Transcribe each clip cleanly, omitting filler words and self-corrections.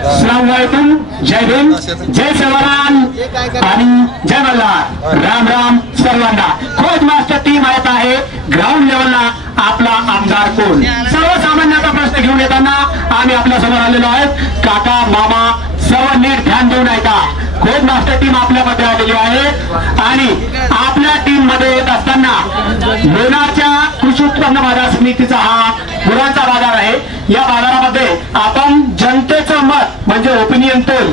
अस्सलामुअलैकुम, जय भीम, जय सेवालाल आणि जय मल्हार. राम राम सर्वांना. खोज मास्टर टीम येत आहे ग्राउंड लेवलला. आपला आमदार कोण? सर्वसामान्याचा प्रश्न घेऊन येताना आम्ही आपल्या समोर आलेलो आहोत. काका मामा सर्व नीट ध्यान देऊन ऐका. खोज मास्टर टीम आपल्यामध्ये आलेली आहे आणि आपल्या टीम मध्ये येत असताना लोणारच्या कृषी उत्पन्न बाजार समितीचा हा गुरांचा बाजार आहे. या बाजारामध्ये आपण जनतेचं मत म्हणजे ओपिनियन पोल,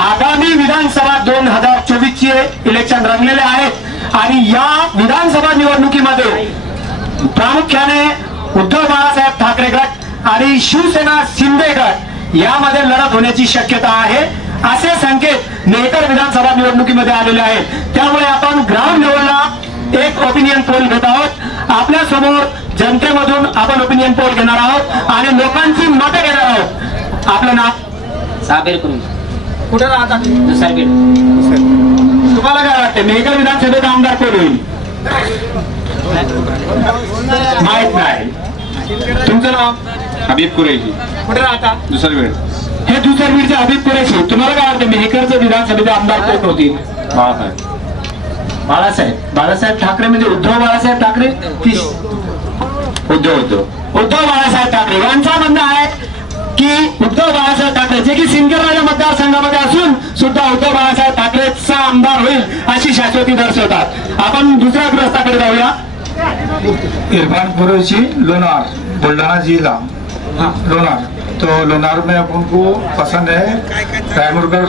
आगामी विधानसभा 2024 चे इलेक्शन रंगलेले आहेत आणि या विधानसभा निवडणुकीमध्ये प्रामुख्याने उद्धव बाळासाहेब ठाकरे गट आणि शिवसेना शिंदे गट यामध्ये लढत होण्याची शक्यता आहे असे संकेत मेहकर विधानसभा निवडणुकीमध्ये आलेले आहेत. त्यामुळे आपण ग्राउंड लेवलला एक ओपिनियन पोल घेत आहोत. आपल्या समोर जनतेमधून आपण ओपिनियन पोल घेणार आहोत आणि लोकांची मतं घेणार आहोत. आपलं नाव? साबीर करून. कुठे राहता? साबीर. तुम्हाला काय वाटतं मेहकर विधानसभेचा आमदार कोण होईल? माहित नाही. तुमचं नाव? हबीब कुरैशी. कुठे राहता? दुसरबीड. हे दुसरबीडचे हबीब कुरैशी. तुम्हाला काय वाटतं मेहकरचे विधानसभेचे आमदार कोण होतील? बाळासाहेब ठाकरे म्हणजे उद्धव बाळासाहेब ठाकरे. उद्धव बाळासाहेब ठाकरे यांचा म्हणणं आहे की उद्धव बाळासाहेब ठाकरे जे की सिंदखेड मतदारसंघामध्ये असून सुद्धा उद्धव बाळासाहेब ठाकरेचा आमदार होईल अशी शाश्वती दर्शवतात. आपण दुसऱ्या ग्रस्ताकडे जाऊया. इरफान कुरैशी, लोनार, बुल्ढाना जिला. लोनार. तो लोनार में अपन को पसंद है रायमुरगर,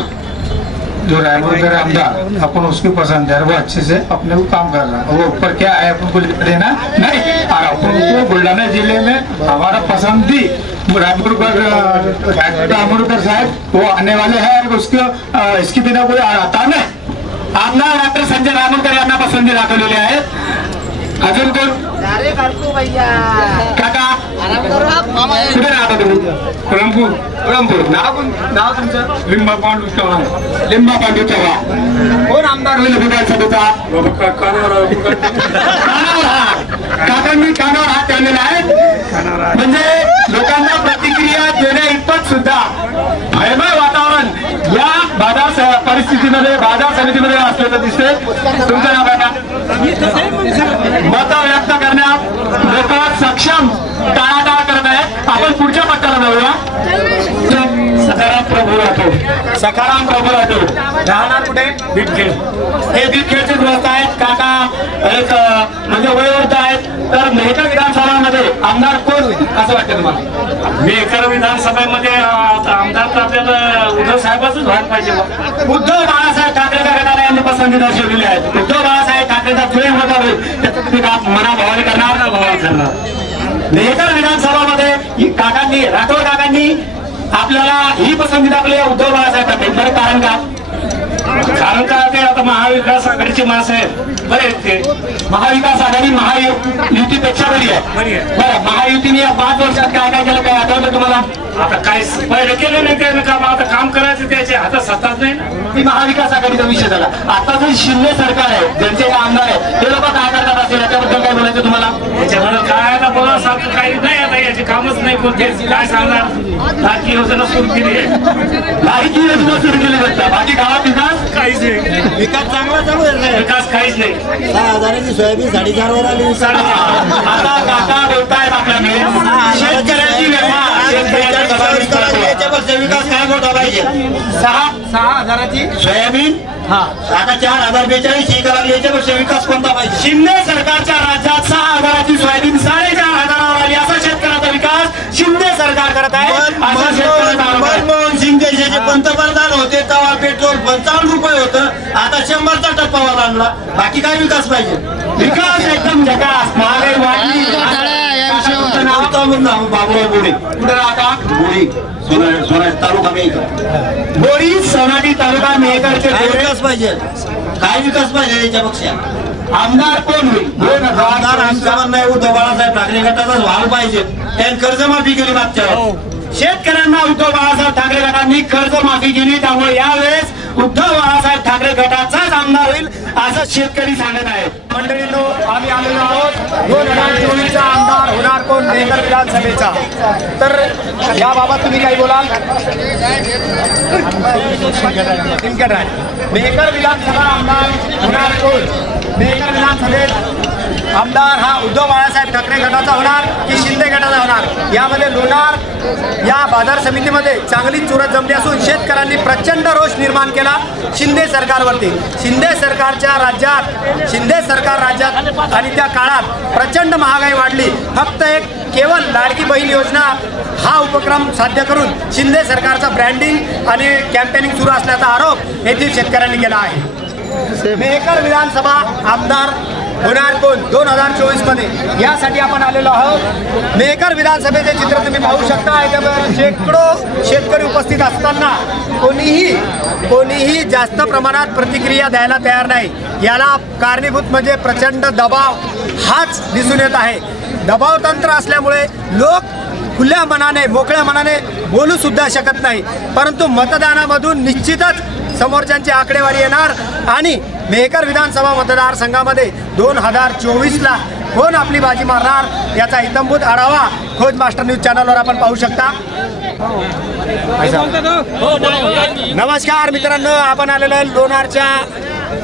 जो रायमुरगर आमदार अपन उसकी पसंद है. वो अच्छे से अपने को काम कर रहा है. वो ऊपर क्या है अपन को देना नहीं. और अपन को बुल्ढाना जिले में हमारा पसंदी रायमुरगर साहब वो आने वाले हैं. उसके इसके बिना कोई आता नहीं. आमदार डॉक्टर संजय रायमुरकर यांना पसंती दाखवलेली आहे. अजून कोण? काका कुठे राहता तुम्ही? कोल्हापूर. नाव तुमचं? लिंबा पांडू चव्हाण. लिंबा पांडू चव्हाण. कोण आमदार होईल विधानसभेचा? काकांनी कानावर हात ठेवलेला आहे. म्हणजे लोकांना प्रतिक्रिया देण्या इतपत सुद्धा भयमय वातावरण या बाजार परिस्थितीमध्ये बाजार समितीमध्ये असल्याचं दिसते. तुमचं नाव काय? मत व्यक्त करण्यात लोक सक्षम टाळाटाळ करत आहेत. आपण पुढच्या पट्ट्याला जाऊया. सखाराम प्रभू राठोड. राहणार कुठे? बीडखेड. हे बीडखेडचे ग्रस्त आहेत. काका एक म्हणजे वयोवृद्ध आहेत. तर मेहकर विधानसभामध्ये आमदार कोण होईल असं वाटतं तुम्हाला? मेहकर विधानसभेमध्ये आमदार तर आपल्याला उद्धव साहेबांच व्हायला पाहिजे. उद्धव बाळासाहेब ठाकरेच्या गटाला यांनी पसंती दर्शवलेली आहे. उद्धव बाळासाहेब ठाकरेचा जो उमेदवार होईल त्याचं तुम्ही मनाभावाने करणार ना भावाने करणार? मेहकर विधानसभामध्ये काकांनी राठोड काकांनी आपल्याला ही पसंती दाखवली आहे उद्धव बाळासाहेब ठाकरे. बरं कारण का? कारण का ते आता महाविकास आघाडीची माणसं आहेत बरे आहेत ते. महाविकास आघाडी महायुतीपेक्षा बरी आहे. बरं महायुतीने या 5 वर्षात काय काय केलं काय आठवतं तुम्हाला? आता काय पहिले केलं नाही त्यानं काम. आता काम करायचं त्याचे हातात सत्ताच नाही ना. ती महाविकास आघाडीचा विषय झाला. आता जे शिंदे सरकार आहे ज्यांचे आमदार आहेत ते लोक काय करतात असेल याच्याबद्दल काय बोलायचं तुम्हाला? त्याच्यामुळे काय आता बोलासारखं काही नाही. आता याचे कामच नाही कोणते. काय सांगणार? लाडकी योजना सुरू केली आहे. लाडकी योजना सुरू केली जातात. बाकी गावात विकास काहीच नाही. विकास चांगला चालू आहे. विकास काहीच नाही. 6,000ची सोयाबीन 4.5 वर आली. आता काका बोलतायत आपल्याकडे शेतकऱ्याची याच्यापेक्षा विकास काय मोठा पाहिजे? 6,000ची सोयाबीन आता 4,042 ही करावी. याच्यापेक्षा विकास कोणता पाहिजे? शिंदे सरकारच्या राज्यात 6,000ची सोयाबीन 4,500 आली. असा शेतकऱ्याचा विकास शिंदे सरकार करत आहे. मनमोहन सिंग देशाचे पंतप्रधान होते तेव्हा पेट्रोल 55 रुपये होतं. आता 100चा टप्पावर आणला. बाकी काय विकास पाहिजे? विकास एकदम झकास. महागाई वाढली. बाबुराव बोडे. कुठे राहता? बोडी तालुका मेहकर. बोरी सोनाटी तालुका मेहकरचे. काय विकास पाहिजे? काय विकास पाहिजे याच्यापेक्षा? आमदार कोण होईल? आमदार आमचा म्हणणं आहे उद्धव बाळासाहेब ठाकरे गटाचाच व्हायला पाहिजे. त्यांनी कर्जमाफी केली मागच्या. शेतकऱ्यांना उद्धव बाळासाहेब ठाकरे गटांनी कर्जमाफी केली. त्यामुळे यावेळेस उद्धव बाळासाहेब ठाकरे गटाचाच आमदार होईल असं शेतकरी सांगत आहेत। मंडळींनो, आम्ही आलेलो आहोत 2024चा आमदार होणार कोण मेहकर विधानसभेचा। तर याबाबत तुम्ही काही बोलाल? मेहकर विधानसभा आमदार होणार कोण? मेहकर विधानसभेत आमदार हा उद्धव बाळासाहेब ठाकरे गटाचा होणार की शिंदे गटाचा होणार? यामध्ये लोणार या बाजार समितीमध्ये चांगलीच चुरत जमली असून शेतकऱ्यांनी प्रचंड रोष निर्माण केला शिंदे सरकारवरती। शिंदे सरकार राज्यात आणि त्या काळात प्रचंड महागाई वाढली। फक्त एक केवळ लाडकी बहीण योजना हा उपक्रम साध्य करून शिंदे सरकारचा ब्रँडिंग आणि कॅम्पेनिंग सुरू असल्याचा आरोप येथील शेतकऱ्यांनी केला आहे। मेहकर विधानसभा आमदार होणार कोण 2024 मध्ये, यासाठी आपण आलेलो आहोत। मेहकर विधानसभेचे चित्र तुम्ही पाहू शकता। याच्यावर शेकडो शेतकरी उपस्थित असताना कोणीही जास्त प्रमाणात प्रतिक्रिया द्यायला तयार नाही। याला कारणीभूत म्हणजे प्रचंड दबाव हाच दिसून येत आहे। दबाव तंत्र असल्यामुळे लोक खुल्या मनाने मोकळ्या मनाने बोलू सुद्धा शकत नाही। परंतु मतदानामधून निश्चितच समोरच्यांची आकडेवारी येणार आणि मेहकर विधानसभा मतदारसंघामध्ये 2024ला कोण आपली बाजी मारणार याचा इत्थंभूत आढावा खोज मास्टर न्यूज चॅनलवर आपण पाहू शकता। नमस्कार मित्रांनो, आपण आलेलो आहे लोणारच्या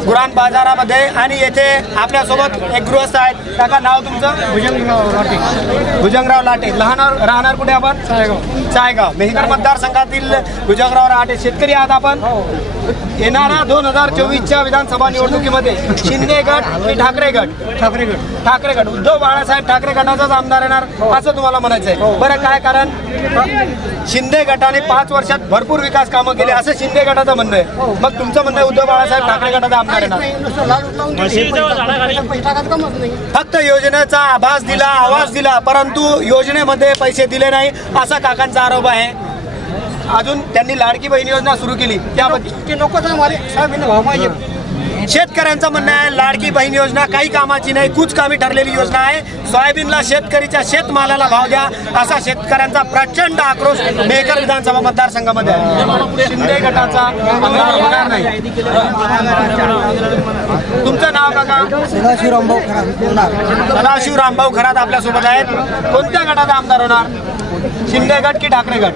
गुरान बाजारामध्ये आणि येथे आपल्यासोबत एक गृहस्थ आहेत। काका, नाव तुमचं? भुजंगराव लाटे। राहणार कुठे आपण? चायगाव। मेहकर मतदारसंघातील भुजंगराव लाटे शेतकरी आहात आपण। येणाऱ्या 2024च्या विधानसभा निवडणुकीमध्ये शिंदे गट की ठाकरे गट? ठाकरे गट। उद्धव बाळासाहेब ठाकरे गटाचाच आमदार येणार असं तुम्हाला म्हणायचं आहे? बरं, काय कारण? शिंदे गटाने 5 वर्षात भरपूर विकास कामं केली असं शिंदे गटाचं म्हणणं आहे। मग तुमचं म्हणणं आहे उद्धव बाळासाहेब ठाकरे गटाचा आमदार येणार? फक्त योजनेचा आभास दिला, आवाज दिला, परंतु योजनेमध्ये पैसे दिले नाही असा काकांचा आरोप आहे। अजून त्यांनी लाडकी बहीण योजना सुरू केली त्याबद्दल शेतकऱ्यांचं म्हणणं आहे लाडकी बहीण योजना काही कामाची नाही, कुछ कामी ठरलेली योजना आहे। सोयाबीनला शेतकरीच्या शेतमालाला भाव द्या असा शेतकऱ्यांचा प्रचंड आक्रोश मेहकर विधानसभा मतदारसंघामध्ये आहे। शिंदे गटाचा आमदार होणार नाही। तुमचं नाव काका? सदाशिव रामभाऊ खरात आपल्यासोबत आहेत। कोणत्या गटाचा आमदार होणार? शिंदे गट की ठाकरे गट?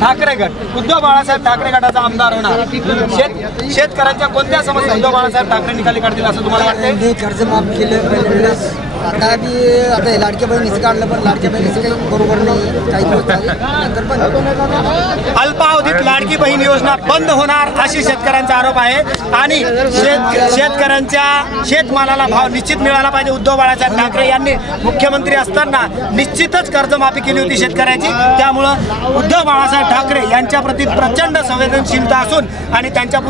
ठाकरे गट। उद्धव बाळासाहेब ठाकरे गटाचा आमदार होणार। शेतकऱ्यांच्या कोणत्या समस्या उद्धव बाळासाहेब ठाकरे निकाली काढतील असं तुम्हाला वाटतं? कर्ज माफ केलं आता लाडक्या बहिणीचं काढलं पण लाडक्या बहिणीचं काही बरोबर नाही, काही दिवस नंतर पण अल्पावधीत लाडकी बहीण योजना बंद होणार अशी शेतकऱ्यांचा आरोप आहे आणि शेतकऱ्यांच्या शेतमालाला भाव निश्चित मिळाला पाहिजे। उद्धव बाळासाहेब ठाकरे यांनी मुख्यमंत्री असताना निश्चितच कर्जमाफी केली होती शेतकऱ्याची, त्यामुळं उद्धव बाळासाहेब ठाकरे यांच्या प्रती प्रचंड संवेदनशीलता असून आणि त्यांच्या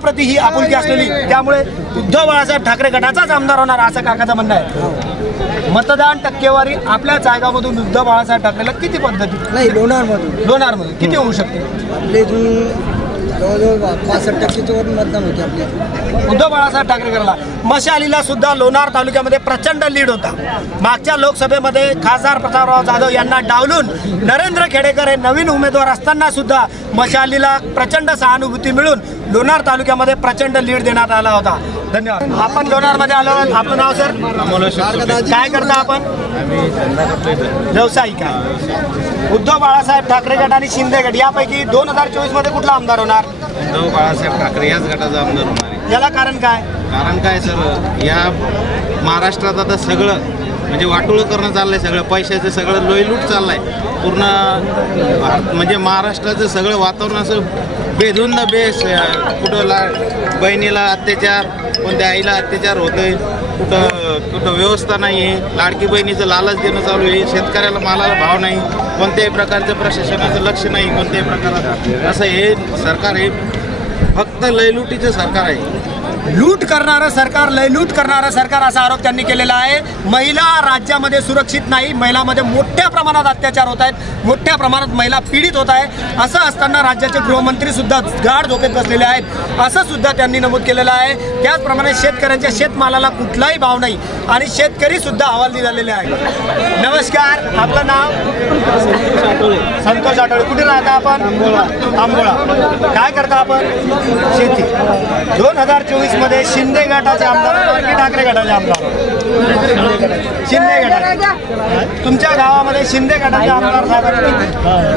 प्रती ही आपुलकी असलेली, त्यामुळे उद्धव बाळासाहेब ठाकरे गटाचाच आमदार होणार असं काकाचं म्हणणं आहे। मतदान टक्केवारी आपल्या चायगावमधून उद्धव बाळासाहेब ठाकरेला किती पद्धती? नाही, लोणारमधून किती होऊ शकते? आपले जवळजवळ 65% मतदान होते आपले उद्धव बाळासाहेब ठाकरे गटाला। मशालीला सुद्धा लोणार तालुक्यामध्ये प्रचंड लीड होता। मागच्या लोकसभेमध्ये खासदार प्रतापराव जाधव यांना डावलून नरेंद्र खेडेकर हे नवीन उमेदवार असताना सुद्धा मशालीला प्रचंड सहानुभूती मिळून लोणार तालुक्यामध्ये प्रचंड लीड देण्यात आला होता। धन्यवाद। आपण लोणारमध्ये आलो आहोत। आपलं नाव सर? काय करता आपण? व्यावसायिक आहे। उद्धव बाळासाहेब ठाकरे गट आणि शिंदे गट यापैकी 2024 मध्ये कुठला आमदार होणार? उद्धव बाळासाहेब ठाकरे याच गटाचा आमदार होणार। याला कारण काय? कारण काय सर, या महाराष्ट्रात आता सगळं म्हणजे वाटोळं करणं चाललंय, सगळं पैशाचं सगळं लोईलूट चाललाय पूर्ण म्हणजे महाराष्ट्राचं सगळं वातावरण असं बेधुंद कुठं बहिणीला अत्याचार, कोणत्या आईला अत्याचार होतोय, कुठं व्यवस्था नाही आहे, लाडकी बहिणीचं लालच देणं चालू आहे, शेतकऱ्याला मालाला भाव नाही, कोणत्याही प्रकारचं प्रशासनाचं लक्ष नाही, कोणत्याही प्रकारात असं हे सरकार हे फक्त लयलुटीचं सरकार आहे। लूट करणारं सरकार, लयलूट करणारं सरकार असा आरोप त्यांनी केलेला आहे। महिला राज्यामध्ये सुरक्षित नाही, महिलांमध्ये मोठ्या प्रमाणात अत्याचार होत आहेत, मोठ्या प्रमाणात महिला पीडित होत आहे। असं असताना राज्याचे गृहमंत्री सुद्धा गाढ झोपेत बसलेले आहेत असं सुद्धा त्यांनी नमूद केलेलं आहे। त्याचप्रमाणे शेतकऱ्यांच्या शेतमालाला कुठलाही भाव नाही आणि शेतकरी सुद्धा हवालदिल झालेले आहेत। नमस्कार, आपलं नाव? संतोष आठवले. कुठे राहता आपण? आंबोळा. काय करता आपण? शेती. 2024 मध्ये शिंदे गटाचे आमदार की ठाकरे गटाचे आमदार? शिंदे गटाचे. तुमच्या गावामध्ये शिंदे गटाचे आमदार साहेबांनी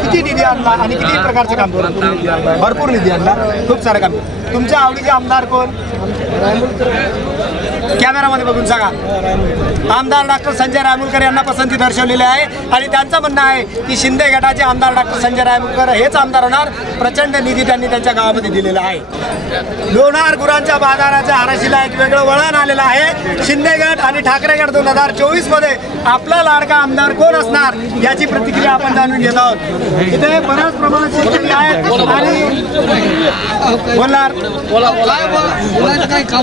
किती निधी आणला आणि किती प्रकारचे काम केलं? भरपूर निधी आणला, खूप सारं काम. तुमच्या आवडीचे आमदार कोण? कॅमेरामध्ये बघून सांगा. आमदार डॉक्टर संजय रायमुलकर यांना पसंती दर्शवलेली आहे आणि त्यांचं म्हणणं आहे की शिंदे गटाचे आमदार डॉक्टर संजय रायमुलकर हेच आमदार होणार. प्रचंड निधी त्यांनी त्यांच्या गावामध्ये दिलेला आहे. लोणार गुरांच्या बाजाराच्या आराशीला एक वेगळं वळण आलेलं आहे. शिंदे गट आणि ठाकरे गट 2024 मध्ये आपला लाडका आमदार कोण असणार याची प्रतिक्रिया आपण जाणून घेत आहोत. इथे बऱ्याच प्रमाणात शेतकरी आहेत आणि बोलणार.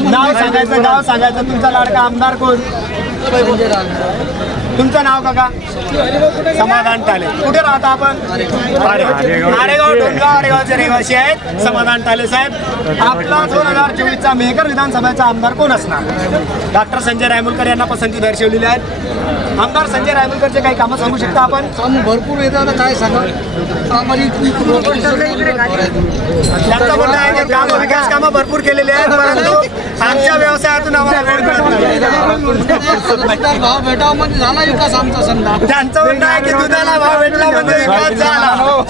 नाव सांगायचं, गाव सांगायचं. तुमचा लाडका आमदार कोण? तुमचं नाव काका? समाधान टाले. कुठे राहता आपण? आरेगाव. डोंगाव आरेगावचे रहिवासी आहेत समाधान टाले साहेब. आपला 2024चा मेहकर विधानसभेचा आमदार कोण असणार? डॉक्टर संजय रायमुलकर यांना पसंती दर्शवलेली आहे. आमदार संजय रायमुलकरचे काही कामं सांगू शकता आपण? भरपूर येतात, काय सांगा. त्यांचं म्हणणं आहे की कामं, विकास कामं भरपूर केलेली आहेत, परंतु आमच्या व्यवसायातून आम्हाला वेळ मिळत नाही. भाव भेटावा म्हणजे झाला विकास आमचा समजा. त्यांचं म्हणणं आहे की दुधाला भाव भेटला म्हणजे विकास झाला.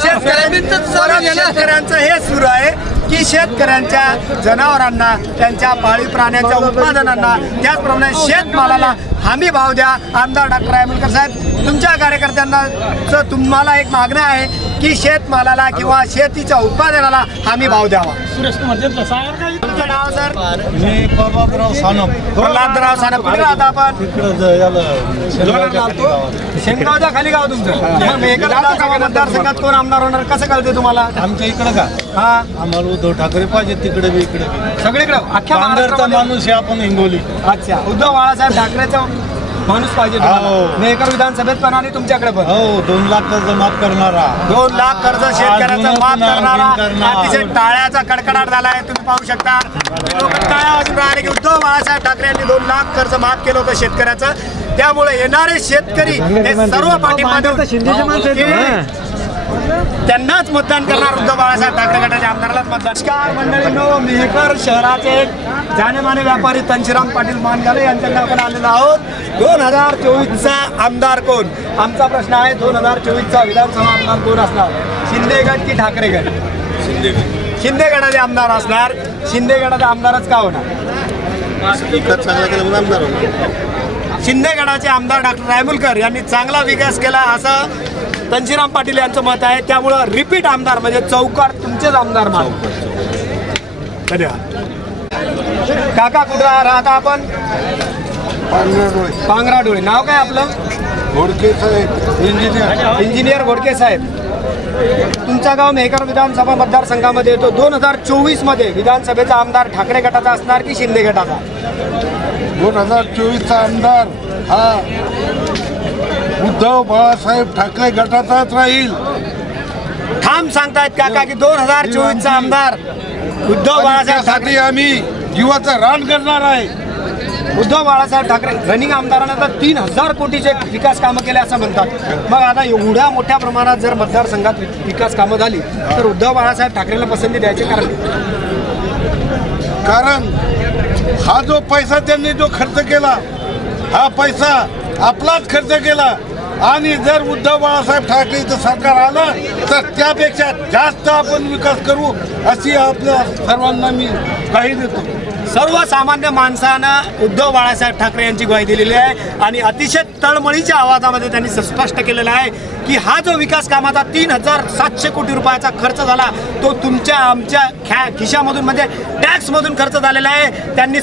शेतकऱ्यांचं हे सुरू आहे की शेतकऱ्यांच्या जनावरांना, त्यांच्या पाळीव प्राण्यांच्या उत्पादनांना, त्याचप्रमाणे शेतमालाला हमी भाव द्या. आमदार डॉक्टर रायमुलकर साहेब, तुमच्या कार्यकर्त्यांना तुम्हाला एक मागणं आहे की शेतमालाला किंवा शेतीच्या उत्पादनाला हमी भाव द्यावा. तुमचं नाव सर? मी प्रल्हादराव सानप. प्रल्हादराव सानप. कुठे राहता आपण? शेंगावच्या खाली गाव तुमचं. मेहकर विधानसभा मतदारसंघात कोण आमदार होणार कसं कळते तुम्हाला? आमच्या इकडे का? हा, आम्हाला उद्धव ठाकरे पाहिजे. तिकडे बी इकडे सगळीकडे अख्ख्या महाराष्ट्राचा माणूस आहे आपण हिंगोली. अच्छा, उद्धव बाळासाहेब ठाकरेचा माणूस पाहिजे तुम्हाला. मेहकर विधानसभेत पण आणि तुमच्याकडे पण. हो, 2 लाख कर्ज माफ करणारा. 2 लाख कर्ज शेतकऱ्याचं माफ करणारा. अतिशय टाळ्याचा कडकडाट झाला आहे, तुम्ही पाहू शकता. लोक टाळ्या वाजून राहिले की उद्धव बाळासाहेब ठाकरे यांनी 2 लाख कर्ज माफ केलं होतं शेतकऱ्याचं. त्यामुळे येणारे शेतकरी हे सर्व पाठिंबा त्यांनाच मतदान करणार. उद्धव बाळासाहेब ठाकरे गटाच्या आमदारालाच मतदान. नमस्कार मंडळींनो, मेहकर शहराचे जानेमाने व्यापारी तनशीराम पाटील मानगाले यांच्याकडे आपण आलेलो आहोत. 2024चा आमदार कोण? आमचा प्रश्न आहे, 2024चा विधानसभा आमदार कोण असणार? शिंदे गट की ठाकरे गट? शिंदे गटाचे आमदार असणार. शिंदे गटाचा आमदारच का होणार? शिंदे गटाचे आमदार डॉक्टर रायमुलकर यांनी चांगला विकास केला असं तनशीराम पाटील यांचं मत आहे. त्यामुळं रिपीट आमदार म्हणजे चौकार तुमचेच आमदार मान. धन्यवाद. काका कुठं राहता आपण? पांगराडोळे. नाव काय आपलं? घोडके साहेब. इंजिनियर घोडके साहेब. तुमचा गाव मेहकर विधानसभा मतदारसंघामध्ये येतो. 2024 मध्ये विधानसभेचा आमदार ठाकरे गटाचा असणार की शिंदे गटाचा? 2024चा आमदार हा उद्धव बाळासाहेब ठाकरे गटाचाच राहील. ठाम सांगतायत काका की 2024चा आमदार उद्धव बाळासाहेब ठाकरे. आम्ही जीवाचं रान करणार आहे. उद्धव बाळासाहेब ठाकरे रनिंग आमदारांना तर 3000 कोटीचे विकास कामं केले असं म्हणतात. मग आता एवढ्या मोठ्या प्रमाणात जर मतदारसंघात विकास कामं झाली तर उद्धव बाळासाहेब ठाकरेला पसंती द्यायचे कारण हा जो पैसा त्यांनी जो खर्च केला, हा पैसा आपलाच खर्च केला. आणि जर उद्धव बाळासाहेब ठाकरेचं सरकार आलं तर त्यापेक्षा जास्त आपण विकास करू अशी आपल्या सर्वांना मी ग्वाही देतो. सर्वसामान्य माणसानं उद्धव बाळासाहेब ठाकरे यांची ग्वाही दिलेली आहे आणि अतिशय तळमळीच्या आवाजामध्ये त्यांनी स्पष्ट केलेलं आहे की हा जो विकास कामाचा 3700 कोटी रुपयाचा खर्च झाला तो तुमच्या आमच्या खिशामधून म्हणजे टॅक्समधून खर्च झालेला आहे. त्यांनी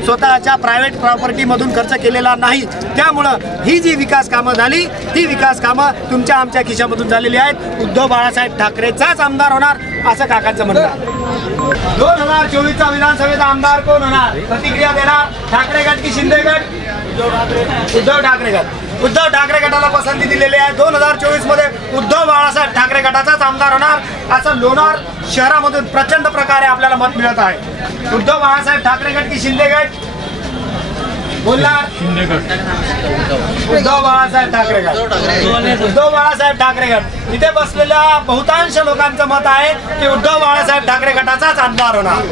स्वतःच्या प्रायव्हेट प्रॉपर्टीमधून खर्च केलेला नाही. त्यामुळं ही जी विकास कामं झाली ती विकास कामं तुमच्या आमच्या खिशामधून झालेली आहेत. उद्धव बाळासाहेब ठाकरेचाच आमदार होणार असं काकांचं म्हणणं आहे. 2024चा विधानसभेचा आमदार कोण होणार? प्रतिक्रिया देणार. ठाकरे गट की शिंदे गट? उद्धव ठाकरे गट. उद्धव ठाकरे गटाला पसंती दिलेली आहे. 2024 मध्ये उद्धव बाळासाहेब ठाकरे गटाचाच आमदार होणार असं लोणार शहरामधून प्रचंड प्रकारे आपल्याला मत मिळत आहे. उद्धव बाळासाहेब ठाकरे गट की शिंदे गट? बोलणार उद्धव बाळासाहेब ठाकरे गट. उद्धव बाळासाहेब ठाकरे गट. इथे बसलेल्या बहुतांश लोकांचं मत आहे की उद्धव बाळासाहेब ठाकरे गटाचाच आमदार होणार.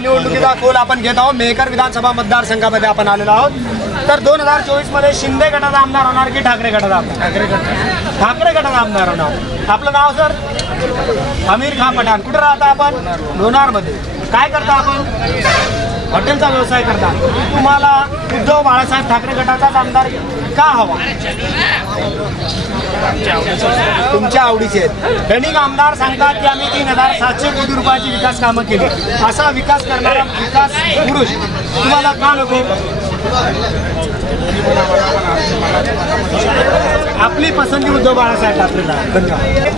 निवडणुकीचा खोल आपण घेत आहोत. मेहकर विधानसभा मतदारसंघामध्ये आपण आलेलो आहोत. तर 2024 मध्ये शिंदे गटाचा आमदार होणार की ठाकरे गटाचा आमदार? ठाकरे गटाचा आमदार होणार. आपलं नाव सर? आमिर खान पठाण. कुठे राहता आपण? लोणारमध्ये. काय करता आपण? हॉटेलचा व्यवसाय करता. तुम्हाला उद्धव बाळासाहेब ठाकरे गटाचाच आमदार का हवा? तुमच्या आवडीचे आहेत. दैनिक आमदार सांगतात की आम्ही 3,700 कोटी रुपयाची विकास कामं केली. असा विकास करणारा विकास पुरुष तुम्हाला का नको? आपली पसंती उद्धव बाळासाहेब ठाकरेला.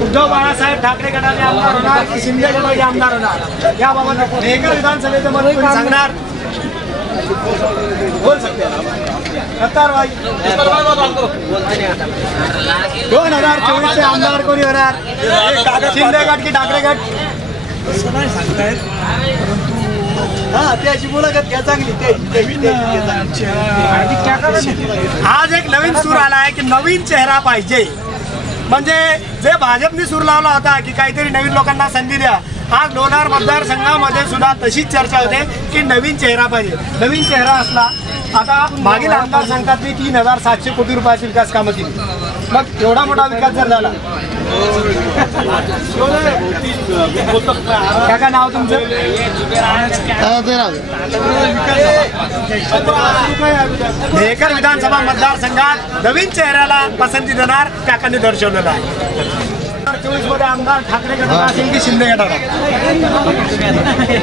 उद्धव बाळासाहेब ठाकरे गटाचे आमदार होणार की शिंदे गटाचे आमदार होणार? याबाबत मेहकर विधानसभेचं मत कोणी सांगणार? बोल सकते 2024 आमदार कोणी होणार? शिंदे गट की ठाकरे गट? आज एक नवीन सूर आला आहे की नवीन चेहरा पाहिजे. म्हणजे जे भाजपने सूर लावला होता की काहीतरी नवीन लोकांना संधी द्या, आज लोणार मतदारसंघामध्ये सुद्धा तशीच चर्चा होते की नवीन चेहरा पाहिजे. नवीन चेहरा असला. आता मागील आमदार सांगतात मी 3,700 कोटी रुपयाची विकास कामं केली. मग एवढा मोठा विकास जर झाला, काय नाव तुमचं? मेहकर विधानसभा मतदारसंघात नवीन चेहऱ्याला पसंती देणार काकांनी दर्शवलेलं आहे. 2024 मध्ये आमदार ठाकरे गटाला असेल की शिंदे गटाला?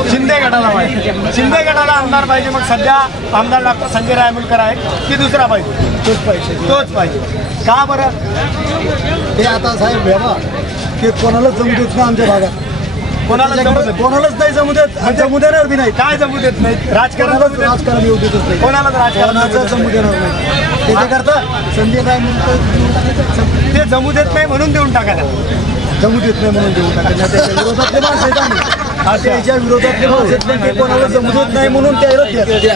शिंदे गटाला पाहिजे. शिंदे गटाला आमदार पाहिजे. मग सध्या आमदार डॉक्टर संजय रायमुलकर आहे की दुसरा पाहिजे? तोच पाहिजे. का बरं? हे आता साहेब भेवा की कोणालाच जमू देत नाही आमच्या भागात. कोणालाच नाही जमू देत. जमू देणार बी नाही. काय जमू देत नाही? राजकारण येऊ देतच नाही. कोणालाच राजकारणाचं जमू देणार नाही. त्याच्याकरता संजय रायमुलकर ते जमू देत नाही म्हणून देऊन टाकायला. जमू देत नाही म्हणून देऊन टाकायला. त्याच्या विरोधातले माणसं आहेत आम्ही. त्याच्या विरोधातले माणसं आहेत. ते कोणाला जमू देत नाही म्हणून त्याला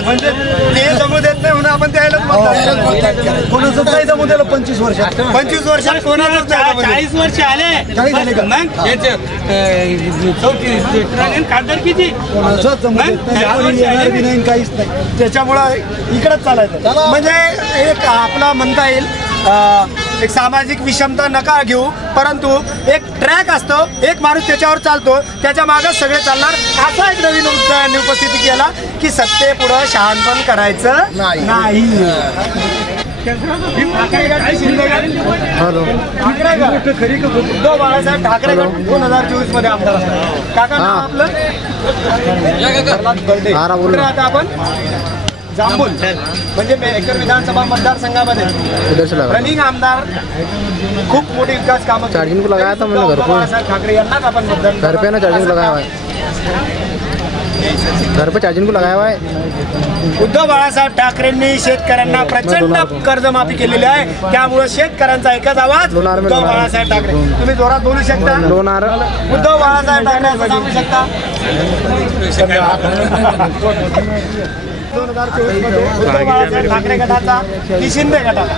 म्हणजे ते जमू देत नाही म्हणून आपण त्याला कोणाचं नाही जमू दिलं 25 वर्षात. 25 वर्षात कोणाचं 40 वर्ष आले. 40 झाले का? खासदार किती? कोणाचंच जमू देत नाही. काहीच नाही. त्याच्यामुळं इकडंच चालायचं. म्हणजे एक आपला म्हणता येईल एक सामाजिक विषमता नका घेऊ, परंतु एक ट्रॅक असतो, एक माणूस त्याच्यावर चालतो, त्याच्या मागं सगळे चालणार. असा एक नवीन मुद्द्याने उपस्थिती केला की सत्तेपुढं शहाणपण करायचं नाही. उद्धव बाळासाहेब ठाकरे गट 2024 मध्ये आमदार असतात. काका नाव आपलं? कुठे राहता आपण? जांभूल. म्हणजे मेहकर विधानसभा मतदारसंघामध्ये रनिंग आमदार खूप मोठी विकास कामं चार्जिंग को लगाया था मैंने घर पर. ठाकरे यांनाच आपण मतदान. घर पे ना चार्जिंग लगाया हुआ है. घर पे चार्जिंग को लगाया हुआ है. उद्धव बाळासाहेब ठाकरेंनी शेतकऱ्यांना प्रचंड कर्जमाफी केलेली आहे. त्यामुळे शेतकऱ्यांचा एकच आवाज उद्धव बाळासाहेब ठाकरे. तुम्ही जोरात बोलू शकता? लोणार उद्धव बाळासाहेब ठाकरे असं सांगू शकता? 2024 मध्ये उद्धव बाळासाहेब ठाकरे गटाचा की शिंदे गटाचा?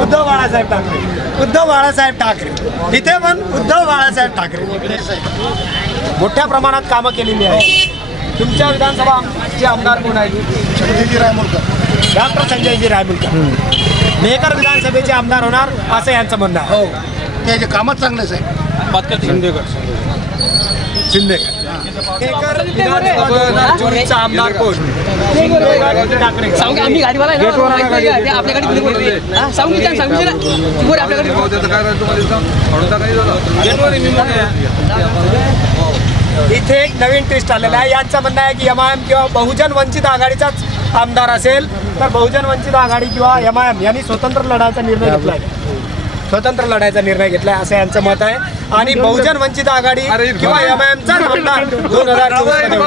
उद्धव बाळासाहेब ठाकरे. उद्धव बाळासाहेब ठाकरे. इथे पण उद्धव बाळासाहेब ठाकरे मोठ्या प्रमाणात कामं केलेली आहे. तुमच्या विधानसभाचे आमदार कोण आहेत? संजयजी रायमुलकर. डॉक्टर संजयजी रायमुलकर मेहकर विधानसभेचे आमदार होणार असं यांचं म्हणणं आहे. हो, त्याचे कामच चांगलेच आहे. शिंदे मेहकर विधानसभा 2024चा आमदार कोण? ठाकरे. आम्ही गाडीवाला आहे ना, आपल्या गाडी सांगू इथे एक नवीन टेस्ट आलेला आहे. यांचं म्हणणं आहे की MIM किंवा बहुजन वंचित आघाडीचाच आमदार असेल. तर बहुजन वंचित आघाडी किंवा MIM यांनी स्वतंत्र लढायचा निर्णय घेतलाय. स्वतंत्र लढायचा निर्णय घेतलाय असं यांचं मत आहे. आणि बहुजन वंचित आघाडी किंवा MIMचा आमदार 2024 मध्ये